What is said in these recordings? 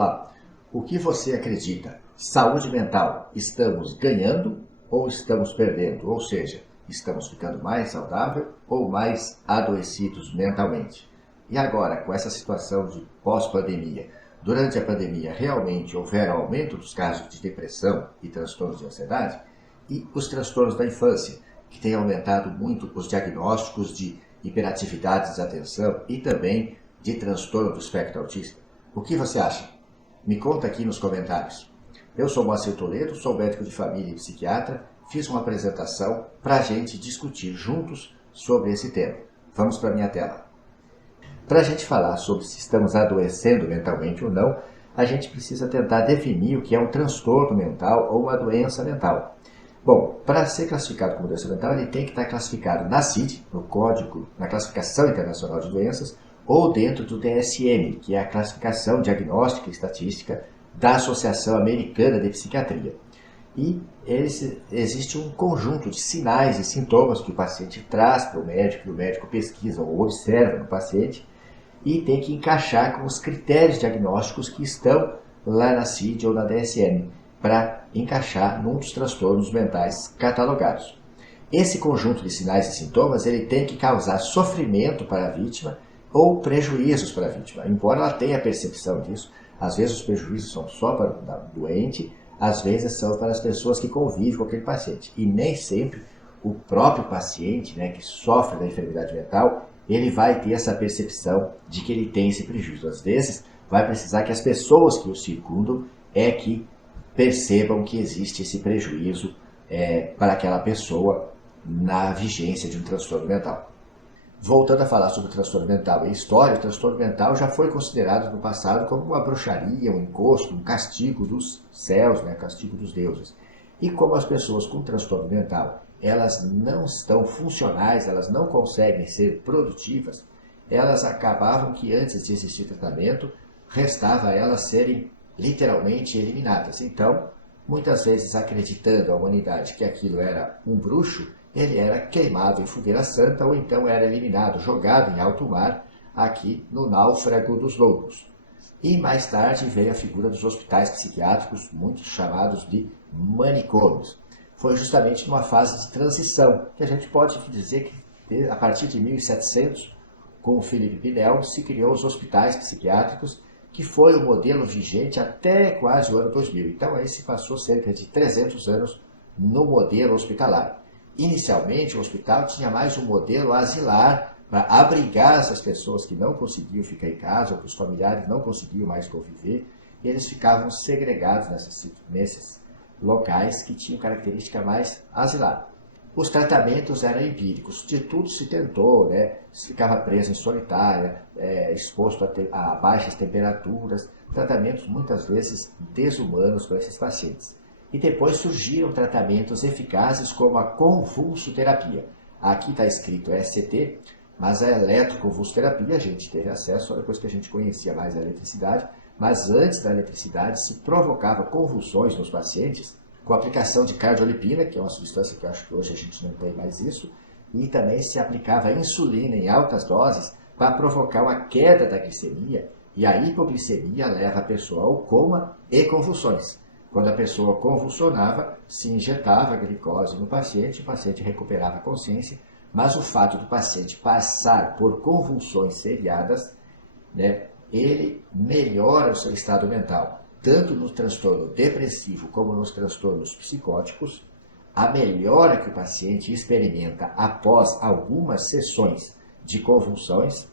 lá. O que você acredita? Saúde mental, estamos ganhando ou estamos perdendo? Ou seja, estamos ficando mais saudável ou mais adoecidos mentalmente? E agora, com essa situação de pós-pandemia, durante a pandemia realmente houveram aumento dos casos de depressão e transtornos de ansiedade? E os transtornos da infância, que têm aumentado muito os diagnósticos de hiperatividade, desatenção e também de transtorno do espectro autista? O que você acha? Me conta aqui nos comentários. Eu sou Moacir Toledo, sou médico de família e psiquiatra, fiz uma apresentação para a gente discutir juntos sobre esse tema. Vamos para a minha tela. Para a gente falar sobre se estamos adoecendo mentalmente ou não, a gente precisa tentar definir o que é um transtorno mental ou uma doença mental. Bom, para ser classificado como doença mental, ele tem que estar classificado na CID, no Código, na Classificação Internacional de Doenças, ou dentro do DSM, que é a Classificação Diagnóstica e Estatística da Associação Americana de Psiquiatria. E existe um conjunto de sinais e sintomas que o paciente traz para o médico, e o médico pesquisa ou observa no paciente, e tem que encaixar com os critérios diagnósticos que estão lá na CID ou na DSM, para encaixar num dos transtornos mentais catalogados. Esse conjunto de sinais e sintomas ele tem que causar sofrimento para a vítima ou prejuízos para a vítima. Embora ela tenha a percepção disso, às vezes os prejuízos são só para o doente, às vezes são para as pessoas que convivem com aquele paciente. E nem sempre o próprio paciente, que sofre da enfermidade mental, ele vai ter essa percepção de que ele tem esse prejuízo. Às vezes vai precisar que as pessoas que o circundam que percebam que existe esse prejuízo para aquela pessoa na vigência de um transtorno mental. Voltando a falar sobre o transtorno mental e história, o transtorno mental já foi considerado no passado como uma bruxaria, um encosto, um castigo dos céus, castigo dos deuses. E como as pessoas com transtorno mental, elas não estão funcionais, elas não conseguem ser produtivas, elas acabavam que antes de existir tratamento, restava a elas serem literalmente eliminadas. Então, muitas vezes acreditando a humanidade que aquilo era um bruxo, ele era queimado em fogueira santa ou então era eliminado, jogado em alto mar, aqui no náufrago dos loucos. E mais tarde veio a figura dos hospitais psiquiátricos, muitos chamados de manicômios. Foi justamente numa fase de transição, que a gente pode dizer que a partir de 1700, com o Philippe Pinel, se criou os hospitais psiquiátricos, que foi o modelo vigente até quase o ano 2000. Então aí se passou cerca de 300 anos no modelo hospitalar. Inicialmente o hospital tinha mais um modelo asilar para abrigar essas pessoas que não conseguiam ficar em casa, ou que os familiares não conseguiam mais conviver, e eles ficavam segregados nesses locais que tinham característica mais asilar. Os tratamentos eram empíricos, de tudo se tentou, se ficava preso em solitária, exposto a baixas temperaturas, tratamentos muitas vezes desumanos para esses pacientes. E depois surgiram tratamentos eficazes como a convulsoterapia. Aqui está escrito ECT, mas a eletroconvulsoterapia a gente teve acesso só depois que a gente conhecia mais a eletricidade, mas antes da eletricidade se provocava convulsões nos pacientes com a aplicação de cardiolipina, que é uma substância que eu acho que hoje a gente não tem mais isso, e também se aplicava insulina em altas doses para provocar uma queda da glicemia, e a hipoglicemia leva a pessoa ao coma e convulsões. Quando a pessoa convulsionava, se injetava glicose no paciente, o paciente recuperava a consciência, mas o fato do paciente passar por convulsões seriadas, ele melhora o seu estado mental. Tanto no transtorno depressivo como nos transtornos psicóticos, a melhora que o paciente experimenta após algumas sessões de convulsões,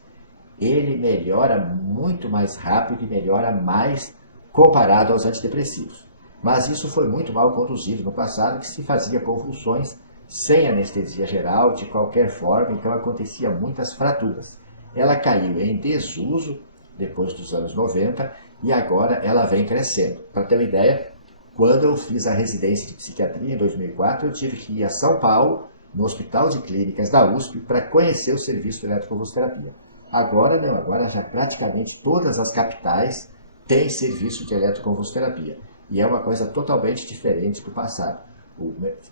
ele melhora muito mais rápido e melhora mais comparado aos antidepressivos. Mas isso foi muito mal conduzido no passado, que se fazia convulsões sem anestesia geral, de qualquer forma, então acontecia muitas fraturas. Ela caiu em desuso depois dos anos 90 e agora ela vem crescendo. Para ter uma ideia, quando eu fiz a residência de psiquiatria em 2004, eu tive que ir a São Paulo, no Hospital de Clínicas da USP, para conhecer o serviço de eletroconvulsoterapia. Agora não, agora já praticamente todas as capitais têm serviço de eletroconvulsoterapia. E é uma coisa totalmente diferente do passado.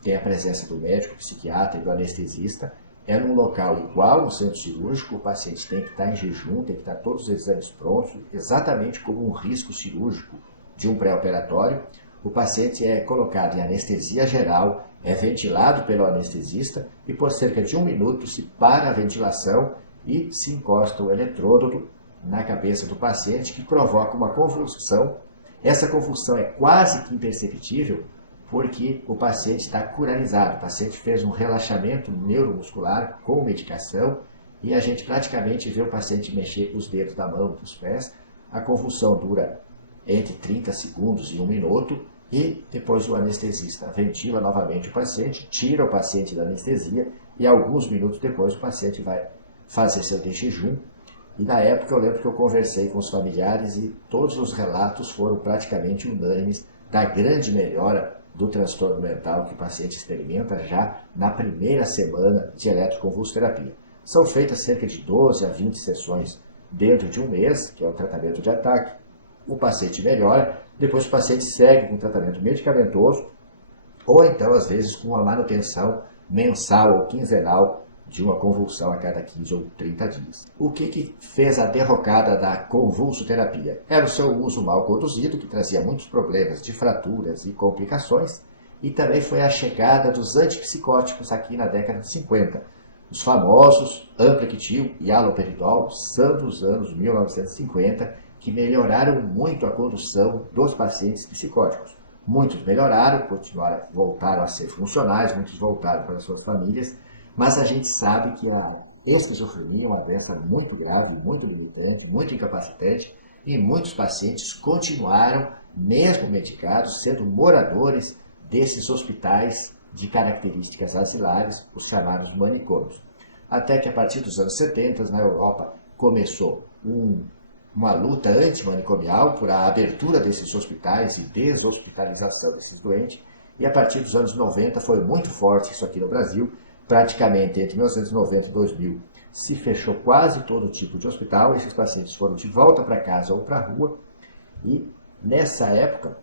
Tem a presença do médico, psiquiatra e do anestesista, é num local igual no centro cirúrgico, o paciente tem que estar em jejum, tem que estar todos os exames prontos, exatamente como um risco cirúrgico de um pré-operatório. O paciente é colocado em anestesia geral, é ventilado pelo anestesista e por cerca de 1 minuto se para a ventilação e se encosta o eletrodo na cabeça do paciente, que provoca uma convulsão. Essa convulsão é quase que imperceptível porque o paciente está curarizado. O paciente fez um relaxamento neuromuscular com medicação e a gente praticamente vê o paciente mexer os dedos da mão, dos pés. A convulsão dura entre 30 segundos e 1 minuto e depois o anestesista ventila novamente o paciente, tira o paciente da anestesia e alguns minutos depois o paciente vai fazer seu jejum. E na época eu lembro que eu conversei com os familiares e todos os relatos foram praticamente unânimes da grande melhora do transtorno mental que o paciente experimenta já na primeira semana de eletroconvulsoterapia. São feitas cerca de 12 a 20 sessões dentro de um mês, que é o tratamento de ataque. O paciente melhora, depois o paciente segue com tratamento medicamentoso, ou então, às vezes, com uma manutenção mensal ou quinzenal de uma convulsão a cada 15 ou 30 dias. O que fez a derrocada da convulsoterapia? Era o seu uso mal conduzido, que trazia muitos problemas de fraturas e complicações, e também foi a chegada dos antipsicóticos aqui na década de 50. Os famosos Ampliquitil e Haloperidol são dos anos 1950, que melhoraram muito a condução dos pacientes psicóticos. Muitos melhoraram, voltaram a ser funcionais, muitos voltaram para as suas famílias, mas a gente sabe que a esquizofrenia é uma doença muito grave, muito limitante, muito incapacitante, e muitos pacientes continuaram, mesmo medicados, sendo moradores desses hospitais de características asilares, os chamados manicômios. Até que a partir dos anos 70, na Europa, começou uma luta antimanicomial por a abertura desses hospitais e deshospitalização desses doentes, e a partir dos anos 90 foi muito forte isso aqui no Brasil. Praticamente entre 1990 e 2000 se fechou quase todo tipo de hospital, esses pacientes foram de volta para casa ou para a rua, e nessa época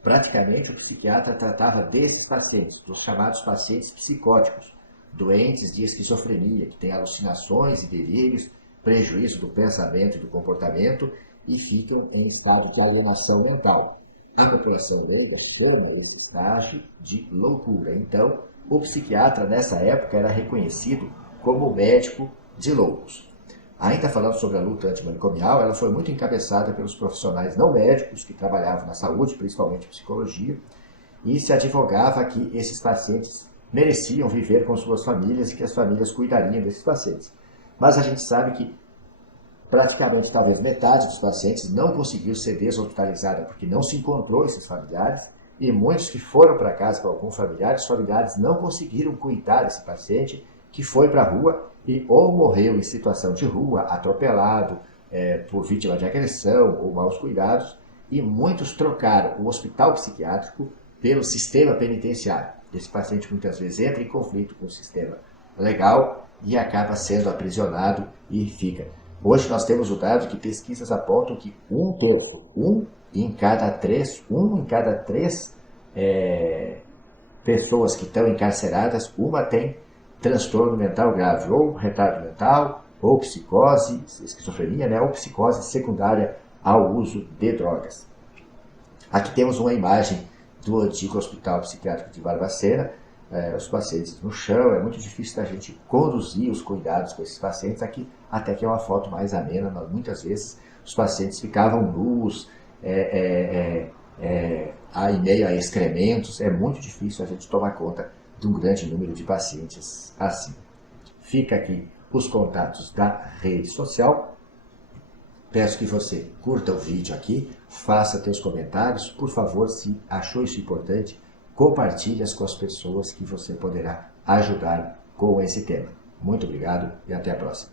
praticamente o psiquiatra tratava desses pacientes, dos chamados pacientes psicóticos, doentes de esquizofrenia, que têm alucinações e delírios, prejuízo do pensamento e do comportamento e ficam em estado de alienação mental. A população leiga chama esse estágio de loucura. Então, o psiquiatra nessa época era reconhecido como médico de loucos. Ainda falando sobre a luta antimanicomial, ela foi muito encabeçada pelos profissionais não médicos que trabalhavam na saúde, principalmente psicologia, e se advogava que esses pacientes mereciam viver com suas famílias e que as famílias cuidariam desses pacientes. Mas a gente sabe que praticamente talvez metade dos pacientes não conseguiu ser deshospitalizada porque não se encontrou esses familiares, e muitos que foram para casa com alguns familiares, os familiares não conseguiram cuidar desse paciente que foi para a rua e ou morreu em situação de rua, atropelado, por vítima de agressão ou maus cuidados, e muitos trocaram o hospital psiquiátrico pelo sistema penitenciário. Esse paciente muitas vezes entra em conflito com o sistema legal e acaba sendo aprisionado e fica. Hoje nós temos o dado que pesquisas apontam que um em cada três pessoas que estão encarceradas, uma tem transtorno mental grave, ou retardo mental, ou psicose, esquizofrenia, né, ou psicose secundária ao uso de drogas. Aqui temos uma imagem do antigo Hospital Psiquiátrico de Barbacena, os pacientes no chão, é muito difícil da gente conduzir os cuidados com esses pacientes. Aqui até que é uma foto mais amena, mas muitas vezes os pacientes ficavam nus, em meio a excrementos, é muito difícil a gente tomar conta de um grande número de pacientes assim. Fica aqui os contatos da rede social. Peço que você curta o vídeo aqui, faça teus comentários, por favor, se achou isso importante, compartilhe-as com as pessoas que você poderá ajudar com esse tema. Muito obrigado e até a próxima.